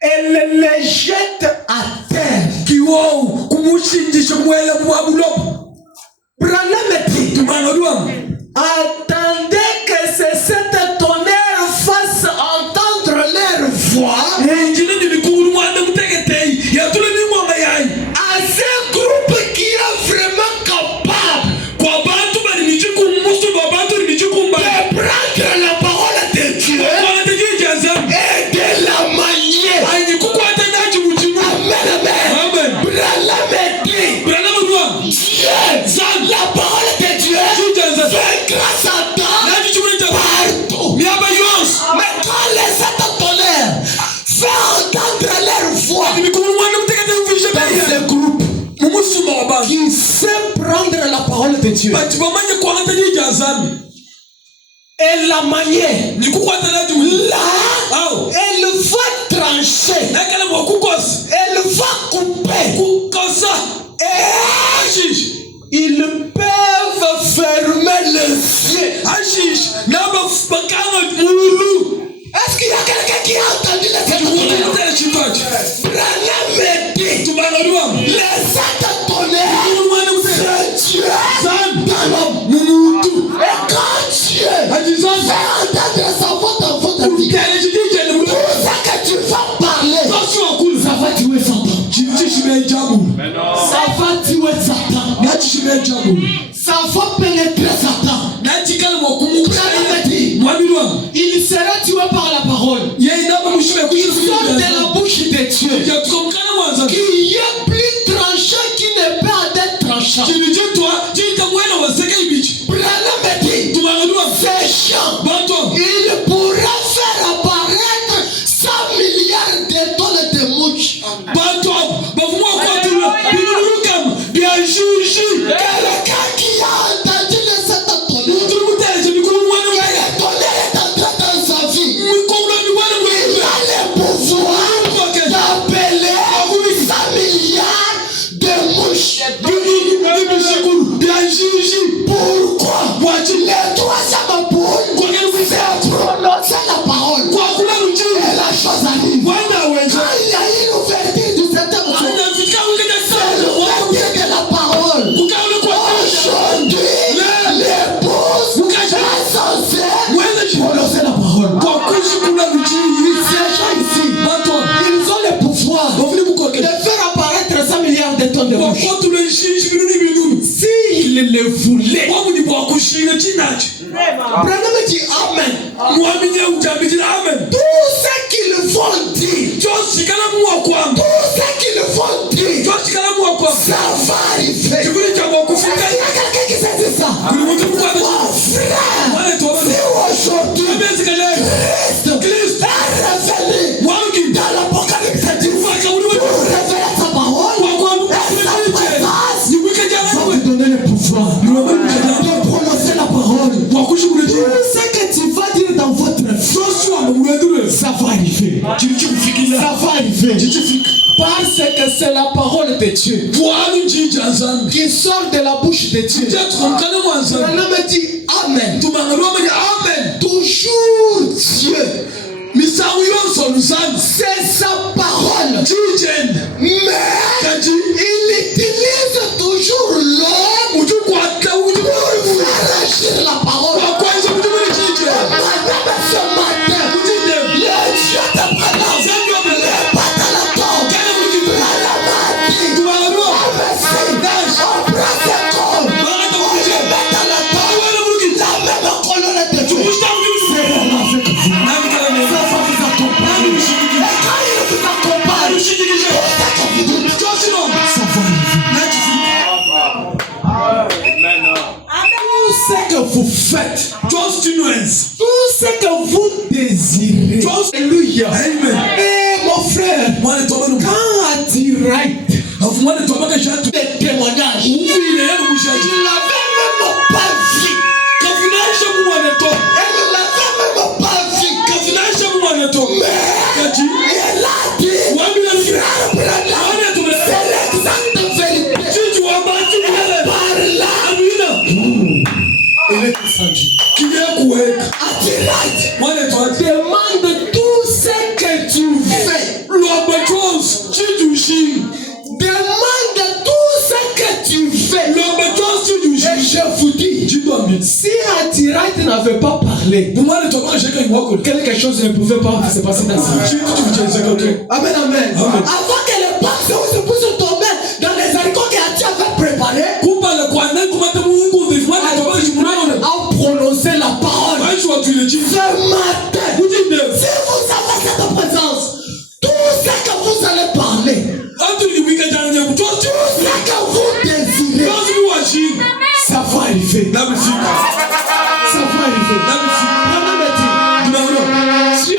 Elle le jette à terre. Branham dit, attendez que cet tonnerre fasse entendre leur voix à ce groupe qui est vraiment capable de prendre la parole de Dieu et de la manier. Amen, amen. Dieu, la parole de Dieu vaincra Satan partout. Mais quand les Satan tonnerre fait entendre leur voix dans ce groupe qui sait prendre la parole de Dieu et la manier, là, elle va trancher, elle va couper, et ils peuvent fermer les yeux. Est-ce qu'il y a quelqu'un qui a entendu les Branham dit, les Satan tonnerres, c'est Dieu dans l'homme. Et quand Dieu fait entendre sa voix dans votre vie, tout ce que tu vas parler, ça va tuer Satan. Ça va tuer Satan. Ça va pénétrer Satan. Il sera tué par la parole. Il sort de la bouche de Dieu, qui est plus tranchant qui n'est pas d'être tranchant. Branham dit, ces gens, il pourra faire apparaître 100 milliards de tonnes de mouches. Quelqu'un qui a entendu les Satan tonnerre, le tonnerre est entré dans sa vie, il a le pouvoir d'appeler 100 milliards de mouches. Pourquoi? Le troisième boule, c'est prononcer la parole. Et la chose arrive. Quand il y a une ouverture du septième jour, c'est l'ouverture de la parole. Aujourd'hui, l'épouse est censée prononcer la parole. Ces gens ici, ils ont le pouvoir de faire apparaître 100 milliards de tonnes de mouches. S'ils le voulaient, Branham dit Amen. Tout ce qu'ils vont dire, tout ce qu'ils vont dire, ça va arriver. Est-ce qu'il y a quelqu'un qui sait dire ça? Mon frère, si aujourd'hui Christ est revenu dans l'Apocalypse pour révéler sa parole et sa présence, va vous donner le pouvoir de prononcer la parole. Tout ce que tu vas dire dans votre vie, ça va arriver. Ça va arriver. Parce que c'est la parole de Dieu qui sort de la bouche de Dieu. Branham dit Amen. Toujours Dieu C'est sa parole. Mais il utilise toujours l'homme pour arracher la parole. Ce matin, le Dieu te présente. Tout ce que vous faites, tout ce que vous désirez, alléluia. Et mon frère, quand tu writes des témoignages, il n'avait même pas vu. Elle ne l'avait même pas vu. Mais elle a dit, frère Branham, c'est l'exacte vérité. Par là, il est descendu. Demande tout ce que tu fais. Demande tout ce que tu fais. Et je vous dis, si Atirite n'avait pas parlé, quelque chose ne pouvait pas se passer dans sa vie. Amen, amen. Avant que les pattes se puissent tomber dans les haricots que Dieu avait préparés, a prononcé la parole. Ce matin, si vous avez cette présence, tout ce que vous allez parler, tout ce que vous désirez, ça va arriver. Ça va arriver. Dieu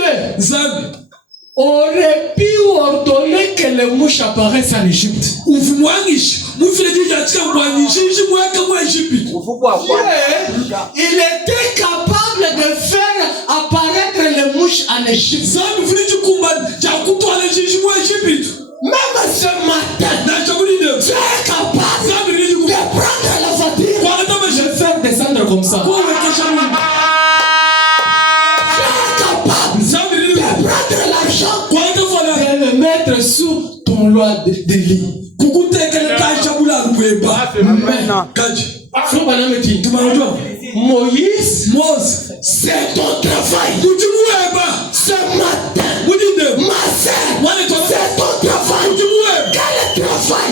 aurait pu ordonner que les mouches apparaissent en Égypte. Il était capable de faire apparaître les mouches en Égypte. Même ce matin, Dieu est capable de prendre la voiture et de faire descendre comme ça. Dieu est capable de prendre l'argent et le mettre sous ton loi de lit. Moïse, c'est ton travail. Ce matin, ma sœur, c'est ton travail. Quel travail?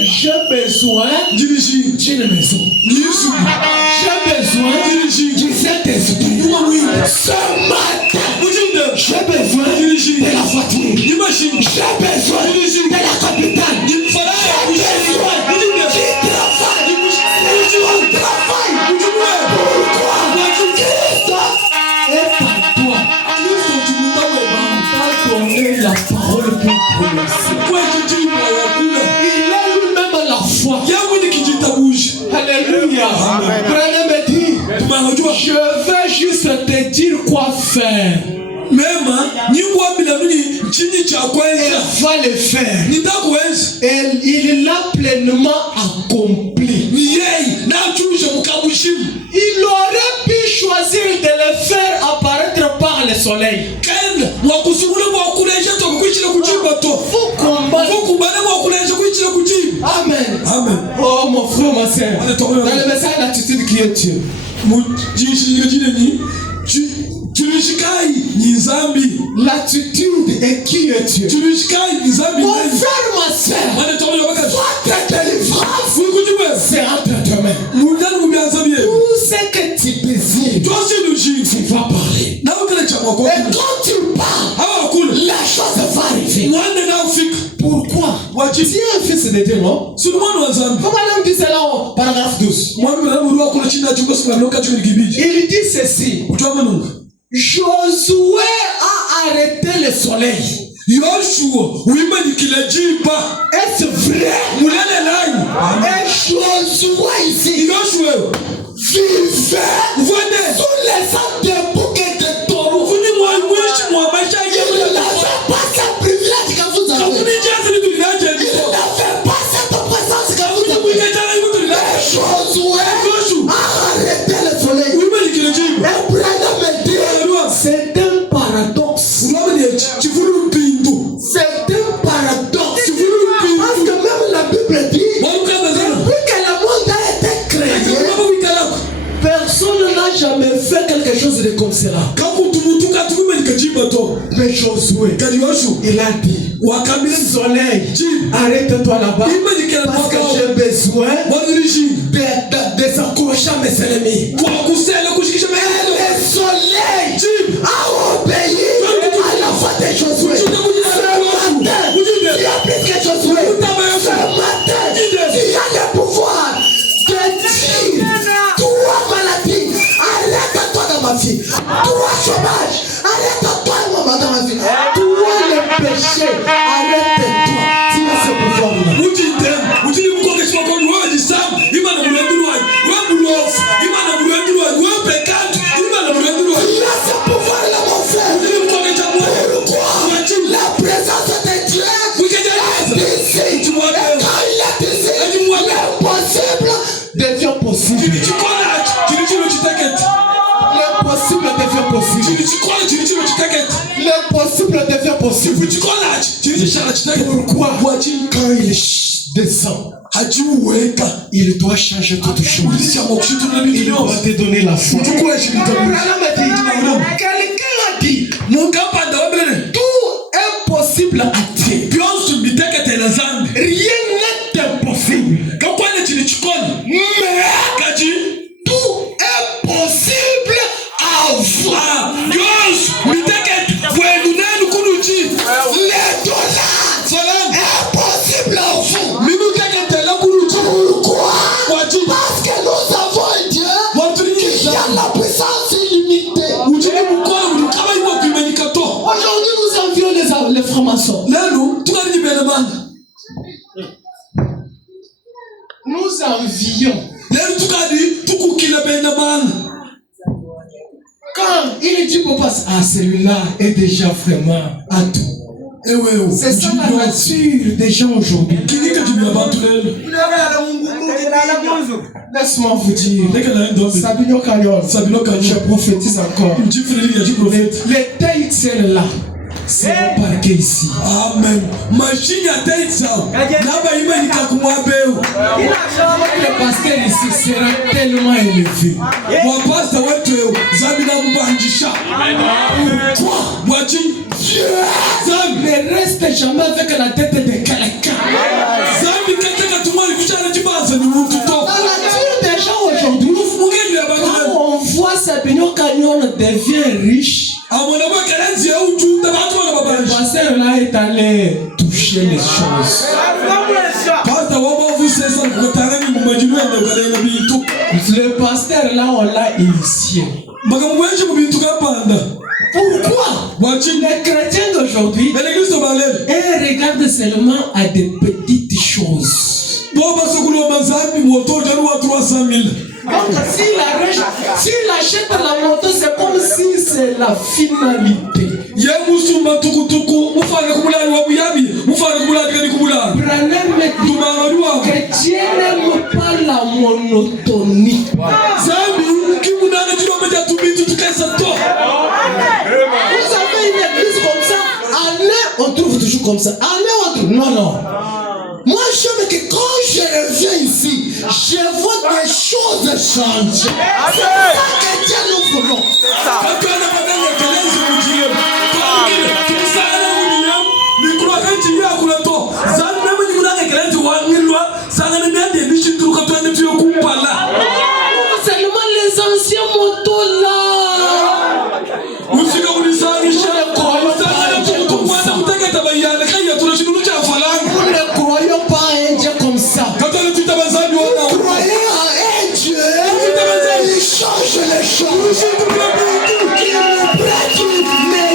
J'ai besoin d'une maison. J'ai besoin du Saint-Esprit. Ce matin, j'ai besoin de la voiture. J'ai besoin de la capitale. J'ai besoin du travail. Pourquoi? Christ est en toi. Donner la parole pour prononcer. Il a lui-même la foi. Alléluia. Branham me dit, je vais juste te dire quoi faire. Il va le faire. Et il l'a pleinement accompli. Il aurait pu choisir de le faire apparaître par le soleil. Vous combattez. Amen. Oh mon frère, ma soeur. Dans le message d'attitude qui est Dieu. L'attitude est qui est Dieu. Mon frère, ma soeur, votre délivrance, c'est entre tes mains. Tout ce que tu désires, tu vas parler. Et quand tu parles, la chose va arriver. Pourquoi? Tu es un fils de Dieu, non? Comment l'homme dit cela au paragraphe 12? Il dit ceci. Josué a arrêté le soleil. Est-ce vrai? Et Josué ici vivait sous les arbres de bouquets de taureaux. Il n'avait pas ce privilège que vous avez. Il n'avait pas cette présence que vous avez. Et Josué a arrêté le soleil. Et Branham me dit, c'est un paradoxe. C'est un paradoxe. Parce que même la Bible dit, depuis que le monde a été créé, personne n'a jamais fait quelque chose de comme cela. Mais Josué, il a dit, soleil, arrête-toi là-bas, parce que j'ai besoin de s'accrocher à mes ennemis. Et le soleil a obéi à la voix de Josué. Ce matin, tu as plus que Josué. Ce matin, tu as le pouvoir de dire, toi maladie, arrête-toi dans ma vie. Toi chômage, arrête-toi dans ma vie. Toi le péché, arrête-toi. Tu as ce pouvoir-là. La présence de Dieu est ici. Et quand il est ici, l'impossible devient possible. L'impossible devient possible. L'impossible devient possible. Pourquoi? Quand il descend, il doit changer toute chose. Il doit te donner la foi. Quelqu'un a dit, tout est possible à Dieu. Rien n'est impossible. Mais tout est possible à vous. Les dollars est possible à vous. Pourquoi? Parce que nous avons un Dieu qui a la puissance illimitée. Aujourd'hui, nous envions les francs-maçons. Nous envions. Quand il dit papa, celui-là est déjà vraiment à tout. C'est ça la nature des gens aujourd'hui. Laisse-moi vous dire, Sabino Canyon, je prophétise encore. Les TXL là seront parqués ici. Amen. Le pasteur ici sera tellement élevé. Pourquoi? Dieu ne reste jamais avec la tête de quelqu'un. Dans la nature des gens aujourd'hui, quand on voit Sabino Canyon devient riche, le pasteur là est allé toucher les choses. Le pasteur là, on l'a initié. Pourquoi? Les chrétiens d'aujourd'hui regardent seulement à des petites choses. Donc s'il achète la moto, c'est comme si c'est la finalité. Chrétien n'aime pas la monotonie. Vous avez une église comme ça, année on trouve toujours comme ça, année on trouve. Non. Moi j'aime que quand je reviens ici, je vois des choses changer. C'est ça que Dieu nous voulons. Seulement les anciens motos là. Nous ne croyons pas à un Dieu comme ça. Nous croyons à un Dieu qui change les choses. Qui ne pratique mais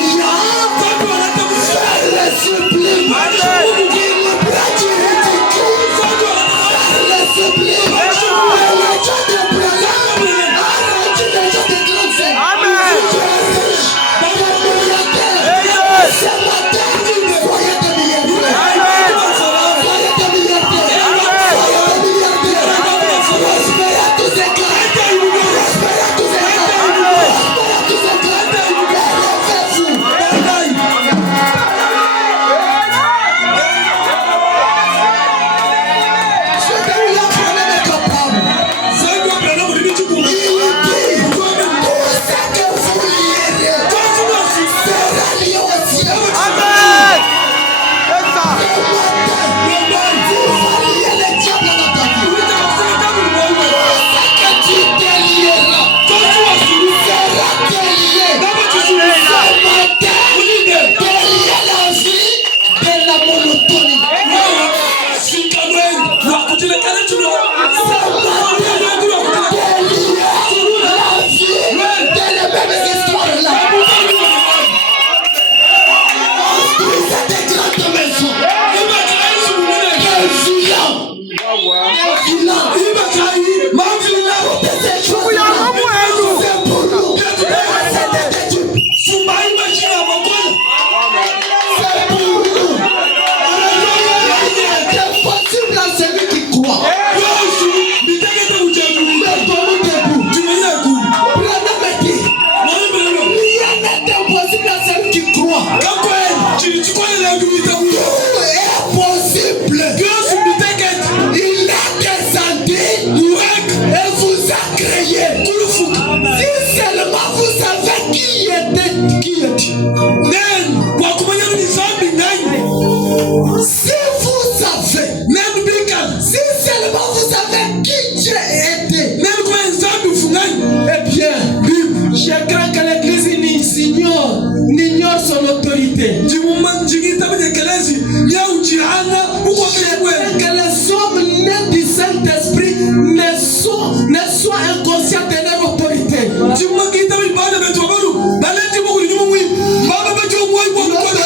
prospérité. Que les hommes nés du Saint-Esprit ne soient inconscients de leur autorité. L'autorité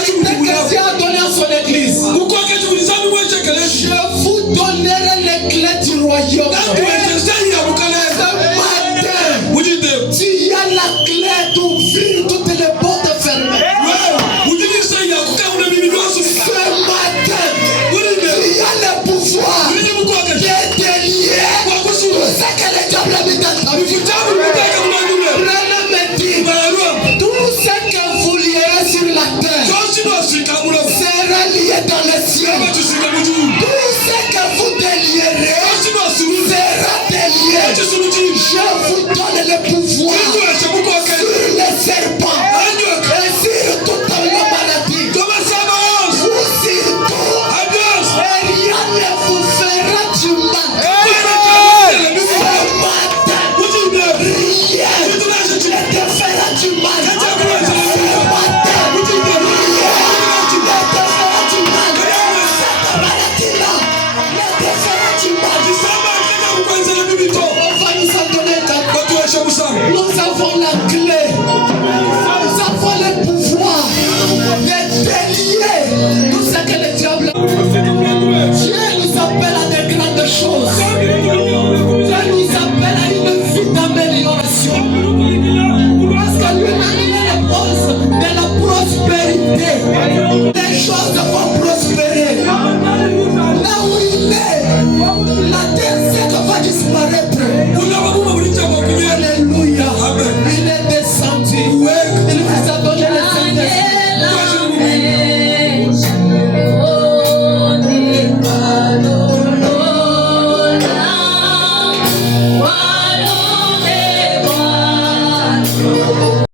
que Dieu a donnée à son église. Je vous donnerai les clés du royaume. Tu as la clé d'ouvrir toutes les portes fermées. Ce matin, tu as le pouvoir de délier tout ce que le diable a mis dans ta vie. Tout ce que vous lierez sur la terre sera lié dans les cieux. Tout ce que vous délierez sera délié. Je vous donne le pouvoir sur les serpents et sur toute la maladie. Vous sur tout, et rien ne vous fera du mal. Ce matin, rien ne te fera du mal. Ce matin, rien ne te fera du mal. Cette maladie-là ne te fera du mal. On va nous en donner un. Nous avons la clé. Nous avons le pouvoir de délier tout ce que le diable a. Dieu nous appelle à de grandes choses. Dieu nous appelle à une vie d'amélioration. Parce que lui-même il est la cause de la prospérité. Les choses vont prospérer. Là où il est, la terre sec va disparaître.